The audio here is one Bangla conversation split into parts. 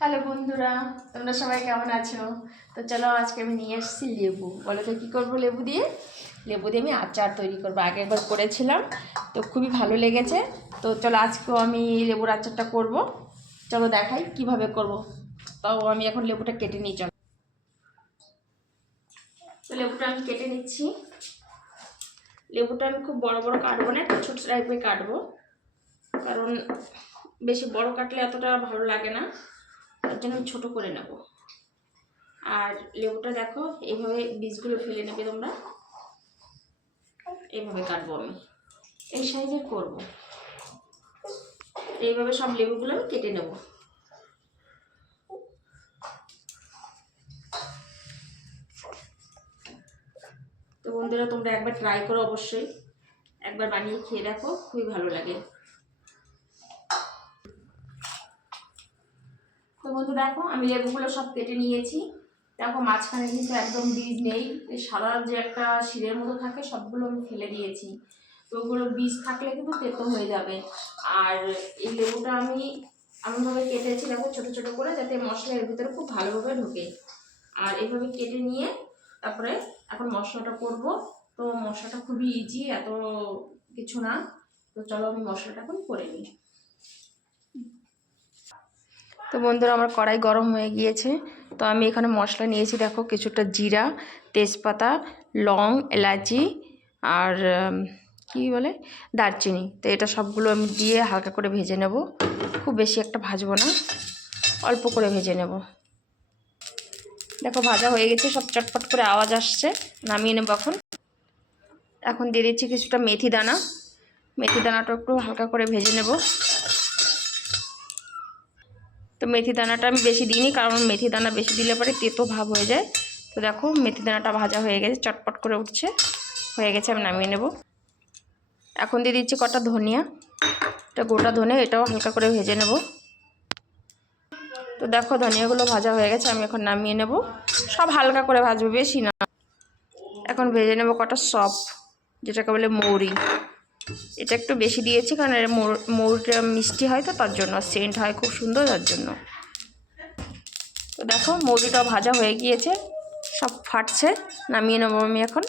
হ্যালো বন্ধুরা, তোমরা সবাই কেমন আছো? তো চলো আজকে আমি নিয়ে এসেছি লেবু। বলো তো কী করবো লেবু দিয়ে? লেবু দিয়ে আমি আচার তৈরি করবো। আগে একবার করেছিলাম, তো খুবই ভালো লেগেছে। তো চলো আজকেও আমি লেবুর আচারটা করব। চলো দেখাই কিভাবে করব। তাও আমি এখন লেবুটা কেটে নিই। চলো, তো লেবুটা আমি কেটে নিচ্ছি। লেবুটা আমি খুব বড় বড় কাটবো না, একটু ছোটো টাইপের কাটবো, কারণ বেশি বড় কাটলে এতটা ভালো লাগে না, তার জন্য আমি ছোটো করে নেব। আর লেবুটা দেখো, এইভাবে বীজগুলো ফেলে নেবে তোমরা। এইভাবে কাটবো, আমি এই সাইজের করব। এইভাবে সব লেবুগুলো আমি কেটে নেব। তো বন্ধুরা, তোমরা একবার ট্রাই করো, অবশ্যই একবার বানিয়ে খেয়ে দেখো, খুবই ভালো লাগে। তো বন্ধু দেখো, আমি লেবুগুলো সব কেটে নিয়েছি। দেখো মাঝখানে কিন্তু একদম বীজ নেই, সাদা যে একটা শিরের মতো থাকে, সবগুলো আমি ফেলে দিয়েছি। তো ওগুলো বীজ থাকলে কিন্তু তেতো হয়ে যাবে। আর এই লেবুটা আমি এমনভাবে কেটেছি, দেখো ছোটো ছোটো করে, যাতে মশলা এর ভিতরে খুব ভালোভাবে ঢোকে। আর এইভাবে কেটে নিয়ে তারপরে এখন মশলাটা করব। তো মশলাটা খুবই ইজি, এত কিছু না। তো চলো আমি মশলাটা এখন করে নিই। তো বন্ধুরা, আমার কড়াই গরম হয়ে গিয়েছে। তো আমি এখানে মশলা নিয়েছি, দেখো কিছুটা জিরা, তেজপাতা, লং, এলাচি আর কি বলে দারচিনি। তো এটা সবগুলো আমি দিয়ে হালকা করে ভেজে নেব। খুব বেশি একটা ভাজবো না, অল্প করে ভেজে নেব। দেখো ভাজা হয়ে গেছে, সব চটপট করে আওয়াজ আসছে। নামিয়ে নেব এখন। এখন দিয়ে দিচ্ছি কিছুটা মেথি দানা। মেথি দানাটা একটু হালকা করে ভেজে নেব। তো মেথি দানাটা আমি বেশি দিইনি, কারণ মেথি দানা বেশি দিলে পরে তেতো ভাব হয়ে যায়। তো দেখো মেথি দানাটা ভাজা হয়ে গেছে, চটপট করে উঠছে, হয়ে গেছে, আমি নামিয়ে নেব। এখন দিয়ে দিচ্ছি কটা ধনিয়া, এটা গোটা ধনে, এটাও হালকা করে ভেজে নেব। তো দেখো ধনিয়াগুলো ভাজা হয়ে গেছে, আমি এখন নামিয়ে নেব। সব হালকা করে ভাজবো, বেশি না। এখন ভেজে নেব কটা সফ, যেটাকে বলে মৌরি। এটা একটু বেশি দিয়েছি, কারণ এর মৌরিটা মিষ্টি হয়, তো তার জন্য সেন্ট হয় খুব সুন্দর, তার জন্য। তো দেখো মৌরিটাও ভাজা হয়ে গিয়েছে, সব ফাটছে, নামিয়ে নেবো আমি এখন।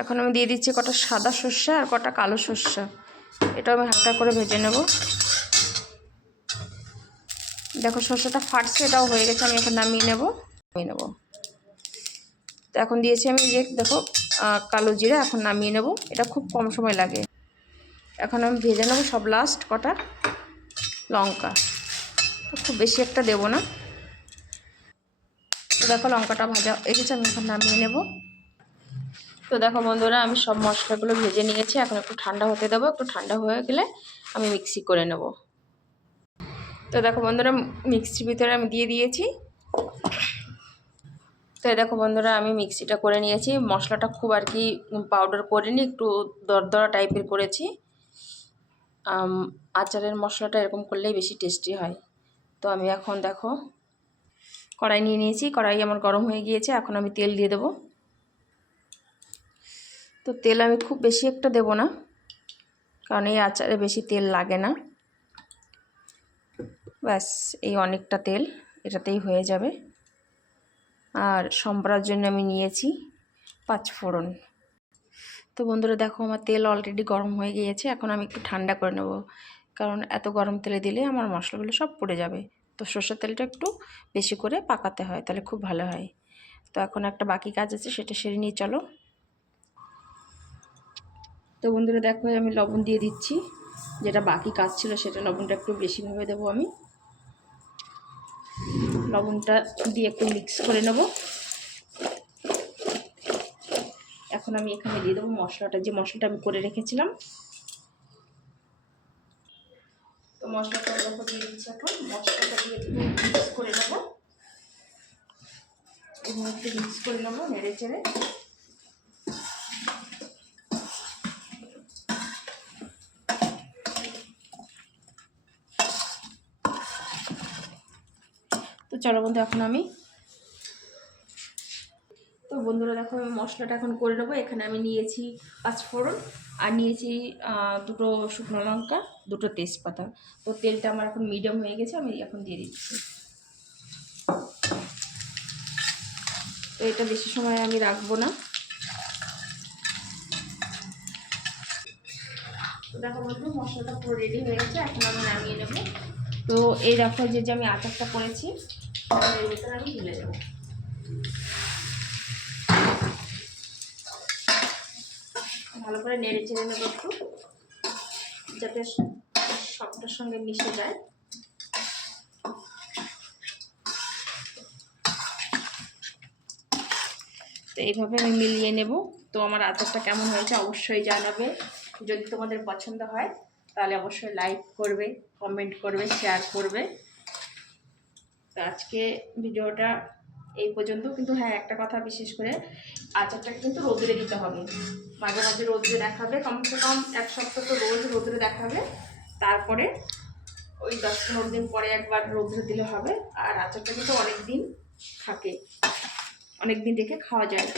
এখন আমি দিয়ে দিচ্ছি কটা সাদা সর্ষে আর কটা কালো সর্ষে, এটাও আমি হালকা করে ভেজে নেব। দেখো সর্ষেটা ফাটছে, এটাও হয়ে গেছে, আমি এখন নামিয়ে নেব। তো এখন দিয়েছি আমি যে দেখো কালো জিরা, এখন নামিয়ে নেব। এটা খুব কম সময় লাগে। এখন আমি ভেজে নেব সব লাস্ট কটা লঙ্কা, তো খুব বেশি একটা দেবো না। তো দেখো লঙ্কাটা ভাজা এসেছে, আমি এখন নামিয়ে নেব। তো দেখো বন্ধুরা, আমি সব মশলাগুলো ভেজে নিয়েছি, এখন একটু ঠান্ডা হতে দেবো। একটু ঠান্ডা হয়ে গেলে আমি মিক্সি করে নেব। তো দেখো বন্ধুরা, মিক্সির ভিতরে আমি দিয়ে দিয়েছি। তো দেখো বন্ধুরা, আমি মিক্সিটা করে নিয়েছি। মশলাটা খুব আর কি পাউডার করিনি, একটু দরদরা টাইপের করেছি। আচারের মশলাটা এরকম করলেই বেশি টেস্টি হয়। তো আমি এখন দেখো কড়াই নিয়ে নিয়েছি, কড়াই আমার গরম হয়ে গিয়েছে, এখন আমি তেল দিয়ে দেবো। তো তেল আমি খুব বেশি একটা দেব না, কারণ এই আচারে বেশি তেল লাগে না। ব্যাস এই অনেকটা তেল, এটাতেই হয়ে যাবে। আর সম্বরার জন্য আমি নিয়েছি 5 ফোড়ন। তো বন্ধুরা দেখো, আমার তেল অলরেডি গরম হয়ে গিয়েছে, এখন আমি একটু ঠান্ডা করে নেব, কারণ এত গরম তেলে দিলে আমার মশলাগুলো সব পুড়ে যাবে। তো সর্ষের তেলটা একটু বেশি করে পাকাতে হয়, তাহলে খুব ভালো হয়। তো এখন একটা বাকি কাজ আছে, সেটা সেরে নিয়ে চলো। তো বন্ধুরা দেখো, আমি লবণ দিয়ে দিচ্ছি, যেটা বাকি কাজ ছিল সেটা লবণটা একটু বেশিভাবে দেবো আমি। লবণটা দিয়ে একটু মিক্স করে নেব। এখন আমি এখানে দিয়ে দেবো মশলাটা, যে মশলাটা আমি করে রেখেছিলাম। তো মশলাটা দেখো দিয়ে দিচ্ছি, এখন মশলাটা দিয়ে একটু মিক্স করে নেবো। এবং একটু মিক্স করে নেবো নেড়ে চেড়ে। তো চলো বন্ধু, এখন আমি তো বন্ধুরা, দেখো আমি মশলাটা এখন করে নেবো। এখানে আমি নিয়েছি 5 ফোড়ন আর নিয়েছি 2টো শুকনো লঙ্কা, 2টো তেজপাতা। তো তেলটা আমার এখন মিডিয়াম হয়ে গেছে, আমি এখন দিয়ে দিচ্ছি। তো এটা বেশি সময় আমি রাখবো না। তো দেখো বন্ধু, মশলাটা পুরো রেডি হয়ে গেছে, এখন আমি নামিয়ে নেবো। তো এই দেখো যে আমি আচারটা করেছি এর ভিতরে আমি ঢেলে দেবো। ভালো করে নেড়ে চেড়ে নেবো একটু, যাতে সবটার সঙ্গে মিশে যায়। তো এইভাবে আমি মিলিয়ে নেব। তো আমার আচারটা কেমন হয়েছে অবশ্যই জানাবে। যদি তোমাদের পছন্দ হয় তাহলে অবশ্যই লাইক করবে, কমেন্ট করবে, শেয়ার করবে। তো আজকে ভিডিওটা এই পর্যন্ত। কিন্তু হ্যাঁ, একটা কথা বিশেষ করে, আচারটাকে কিন্তু রোদ্রে দিতে হবে, মাঝে মাঝে রোদ্রে দেখাবে, কমসে কম 1 সপ্তাহ তো রোজ রোদ্রে দেখাবে। তারপরে ওই 10-15 দিন পরে একবার রোদ্রে দিলে হবে। আর আচারটা কিন্তু অনেক দিন থাকে, অনেক দিন রেখে খাওয়া যায়।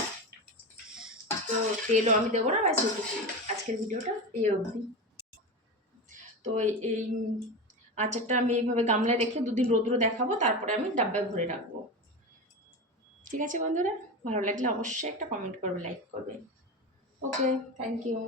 তো তেলও আমি দেবো না, ব্যাস এইটুকু। আজকের ভিডিওটা এই অবধি। তো এই আচারটা আমি এইভাবে গামলায় রেখে 2 দিন রোদ্রে দেখাবো, তারপরে আমি ডাব্বায় ভরে রাখবো। ঠিক আছে বন্ধুরা, ভালো লাগলে অবশ্যই একটা কমেন্ট করবে, লাইক করবে। ওকে, থ্যাংক ইউ।